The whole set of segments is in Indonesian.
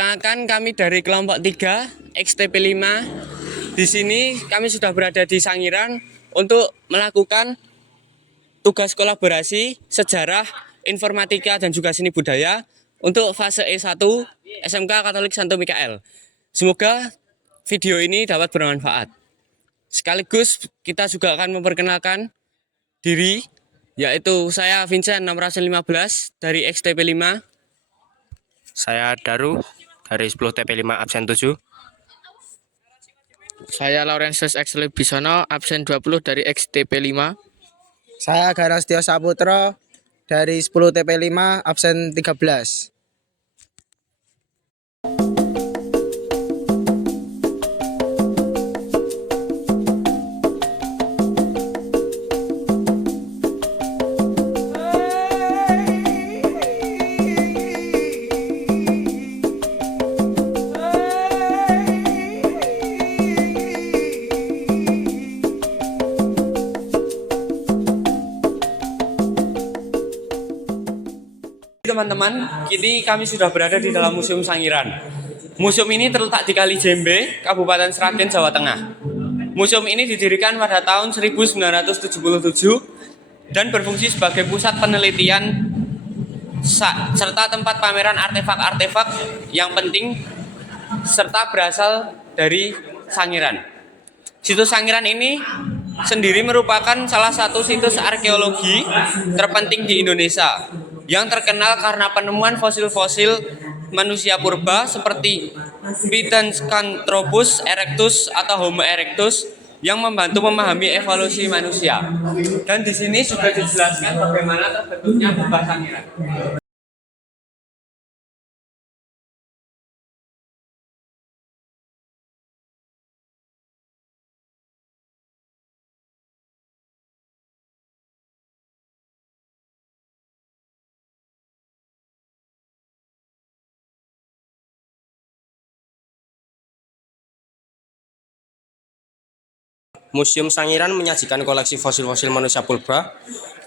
Perkenalkan, kami dari kelompok 3 XTP5. Di sini kami sudah berada di Sangiran untuk melakukan tugas kolaborasi sejarah, informatika, dan juga seni budaya untuk fase E1 SMK Katolik Santo Mikael. Semoga video ini dapat bermanfaat. Sekaligus kita juga akan memperkenalkan diri, yaitu saya Vincent nomor 15 dari XTP5. Saya Daru dari 10 TP5 absen 7. Saya Laurentius X. Bisono absen 20 dari XTP5. Saya Garastio Saputro dari 10 TP5 absen 13. Teman-teman, kini kami sudah berada di dalam Museum Sangiran. Museum ini terletak di Kali Jembe, Kabupaten Sragen, Jawa Tengah. Museum ini didirikan pada tahun 1977 dan berfungsi sebagai pusat penelitian serta tempat pameran artefak-artefak yang penting serta berasal dari Sangiran. Situs Sangiran ini sendiri merupakan salah satu situs arkeologi terpenting di Indonesia yang terkenal karena penemuan fosil-fosil manusia purba seperti Pithecanthropus erectus atau Homo erectus yang membantu memahami evolusi manusia. Dan di sini sudah dijelaskan bagaimana terbentuknya kubah Sangiran. Museum Sangiran menyajikan koleksi fosil-fosil manusia purba,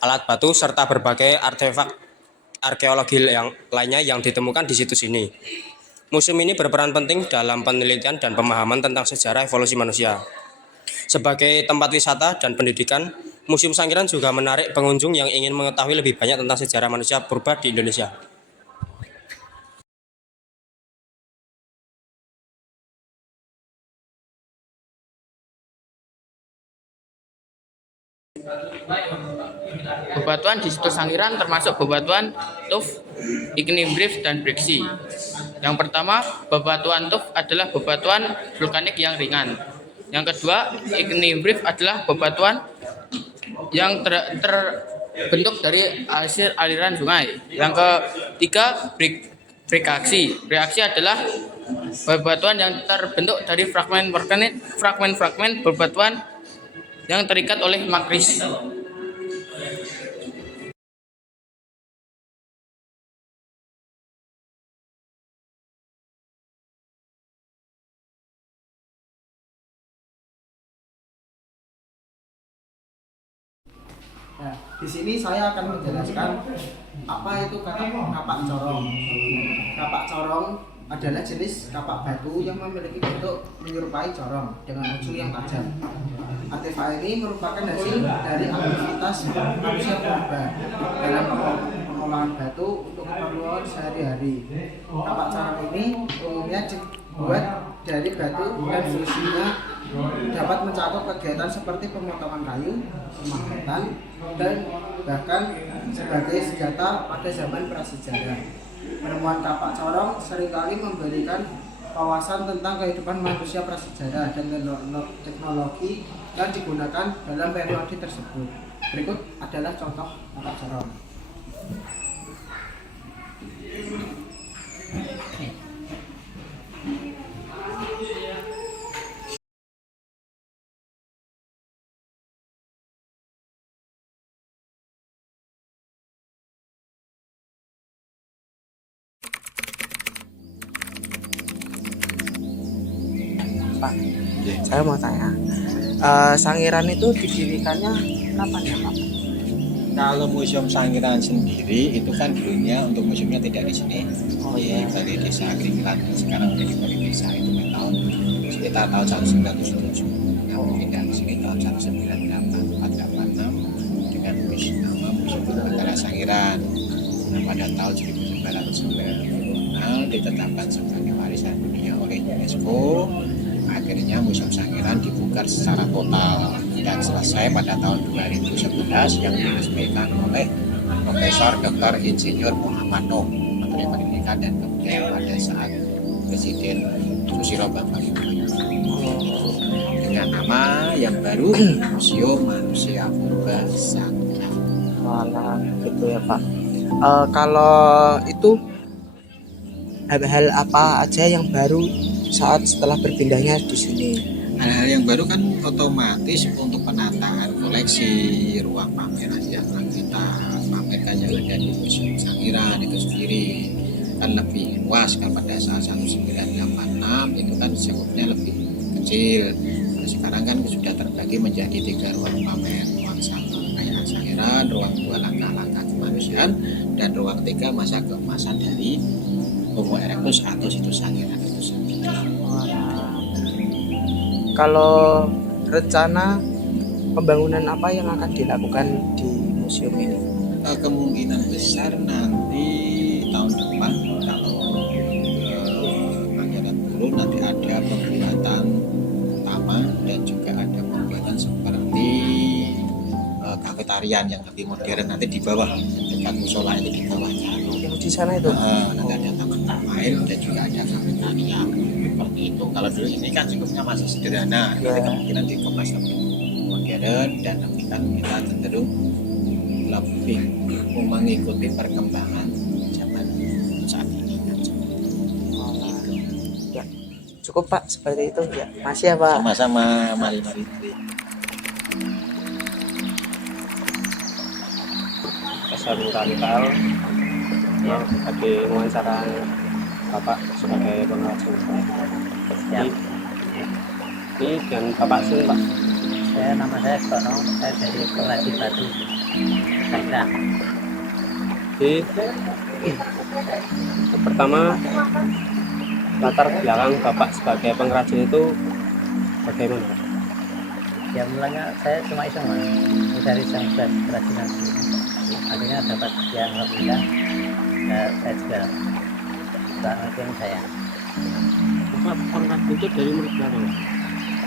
alat batu, serta berbagai artefak arkeologi lainnya yang ditemukan di situs ini. Museum ini berperan penting dalam penelitian dan pemahaman tentang sejarah evolusi manusia. Sebagai tempat wisata dan pendidikan, Museum Sangiran juga menarik pengunjung yang ingin mengetahui lebih banyak tentang sejarah manusia purba di Indonesia. Bebatuan di situs Sangiran termasuk bebatuan tuf, ignimbrif, dan briksi. Yang pertama, bebatuan tuf adalah bebatuan vulkanik yang ringan. Yang kedua, ignimbrif adalah bebatuan yang terbentuk dari aliran sungai. Yang ketiga, brikaksi. Brikaksi adalah bebatuan yang terbentuk dari fragmen-fragmen bebatuan yang terikat oleh makris. Nah, di sini saya akan menjelaskan apa itu kapak corong. Kapak corong adalah jenis kapak batu yang memiliki bentuk menyerupai corong dengan ujung yang tajam. Artefak ini merupakan hasil dari aktivitas manusia purba dalam pengolahan batu untuk keperluan sehari-hari. Kapak corong ini umumnya dibuat dari batu dan fungsinya dapat mencakup kegiatan seperti pemotongan kayu, pemangkatan, dan bahkan sebagai senjata pada zaman prasejarah. Penemuan kapak corong seringkali memberikan wawasan tentang kehidupan manusia prasejarah dan teknologi yang digunakan dalam periode tersebut. Berikut adalah contoh kapak corong. Pak, saya mau tanya, Sangiran itu didirikannya kapan ya Pak? Kalau Museum Sangiran sendiri itu kan dulunya untuk museumnya tidak di sini, di Balai Desa Kringlan. Sekarang udah di Balai Desa itu tahun sekitar tahun 1907. Nah, pindah ke sini tahun 1986 dengan nama Museum Negara Sangiran. Nah, pada tahun 1996 ditetapkan sebagai warisan dunia oleh UNESCO. Akhirnya Museum Sangiran dibuka secara total dan selesai pada tahun 2011 yang diresmikan oleh Profesor Dr. Insinyur Muhammad Nuh, Menteri Pendidikan dan Kebudayaan pada saat Presiden Susilo Bambang Yudhoyono, dengan nama yang baru Museum Manusia Purba Sangiran. Walah, gitu ya Pak. Kalau itu hal-hal apa aja yang baru saat setelah berpindahnya di sini? Hal-hal yang baru kan otomatis untuk penataan koleksi, ruang pameran yang kita pamerkan yang ada di Museum Sangiran itu sendiri kan lebih luas kan. Pada saat 1986 itu kan sekupnya lebih kecil. Nah, sekarang kan sudah terbagi menjadi 3 ruang pamer, ruang 1 kekayaan Sangiran, ruang 2 langkah-langkah kemanusiaan, dan ruang 3 masa keemasan dari Homo erectus atau situs Sangiran itu sendiri. Kalau rencana pembangunan apa yang akan dilakukan di museum ini? Kemungkinan besar nanti tahun depan kalau Pangeran dulu nanti ada pembuatan taman dan juga ada pembuatan seperti kafetarian yang lebih modern nanti di bawah dekat musola itu di bawahnya. Yang di sana itu? Nanti ada taman bermain dan juga ada kafetarian seperti itu. Kalau dulu ini kan cukupnya masih sederhana, nanti kemungkinan dikemas lebih modern dan nanti kan kita cenderung lebih mengikuti perkembangan zaman saat ini. Ya, cukup Pak seperti itu ya. Masih ya Pak. Sama-sama, mari. Kesan Kantal yang tadi wawancara Bapak sebagai pengrajin. Ini dan Bapak Sun, Pak. Nama saya Sono, saya dari pengrajin batu Sangiran. Jadi pertama latar belakang Bapak sebagai pengrajin itu bagaimana? Ya mulanya saya cuma iseng mas, dari iseng kerajinan akhirnya dapat yang alhamdulillah. Saya juga mungkin saya Bapak pengrajin itu dari umur berapa, Pak?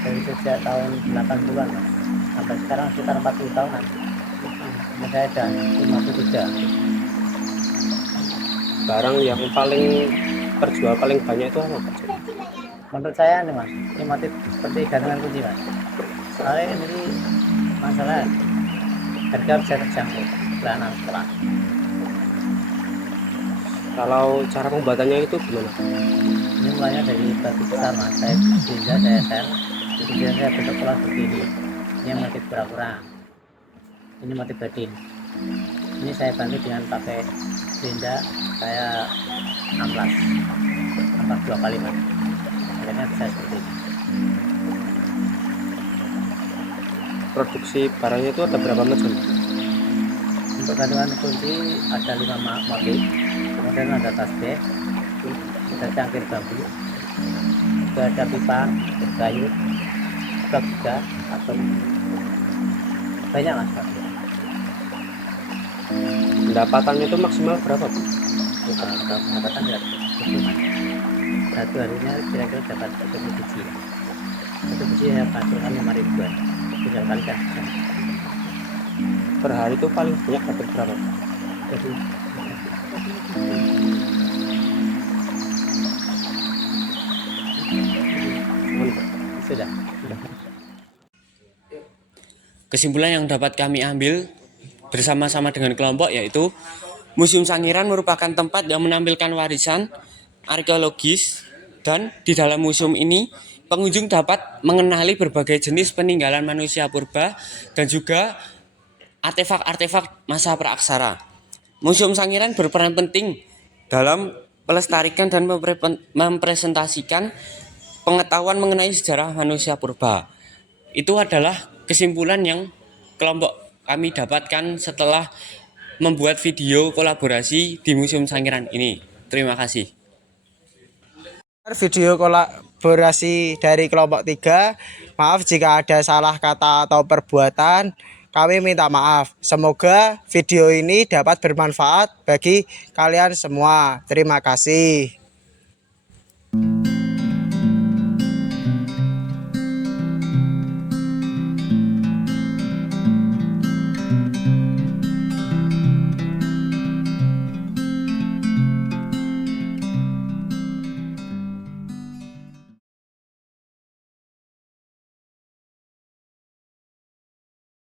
dari sejak tahun 80-an mas, sampai sekarang sekitar 40 tahunan. Saya sudah 53. Barang yang paling terjual paling banyak itu apa, Pak? Menurut saya nih mas, ini motif seperti gantungan kunci mas. Soalnya ini masalah harga bisa terjangkau bulanan setelah. Kalau cara pembuatannya itu gimana? Ini mulanya dari batu besar mas, saya sel, kemudian saya bentuk pola begini. Ini yang motif kura-kura, ini motif batin. Ini saya bantu dengan pakai benda, saya amplas 2 kali mas, akhirnya bisa seperti ini. Produksi barangnya itu ada berapa macam? Untuk gantungan kunci ada 5 motif, kemudian ada tasbih, ada cangkir bambu, juga ada pipa, kayu, truk juga, atau banyak mas. Pendapatannya itu maksimal berapa, Pak? Pendapatan ya mas. Satu harinya kira-kira dapat 1 biji. 1 biji ya hasilkan 5 ribuan. Tinggal kalikan. Per hari itu paling banyak dapat berapa? Jadi sudah. Kesimpulan yang dapat kami ambil bersama-sama dengan kelompok yaitu Museum Sangiran merupakan tempat yang menampilkan warisan arkeologis, dan di dalam museum ini pengunjung dapat mengenali berbagai jenis peninggalan manusia purba dan juga artefak-artefak masa praaksara. Museum Sangiran berperan penting dalam melestarikan dan mempresentasikan pengetahuan mengenai sejarah manusia purba. Itu adalah kesimpulan yang kelompok kami dapatkan setelah membuat video kolaborasi di Museum Sangiran ini. Terima kasih. Video kolaborasi dari kelompok 3. Maaf jika ada salah kata atau perbuatan. Kami minta maaf. Semoga video ini dapat bermanfaat bagi kalian semua. Terima kasih.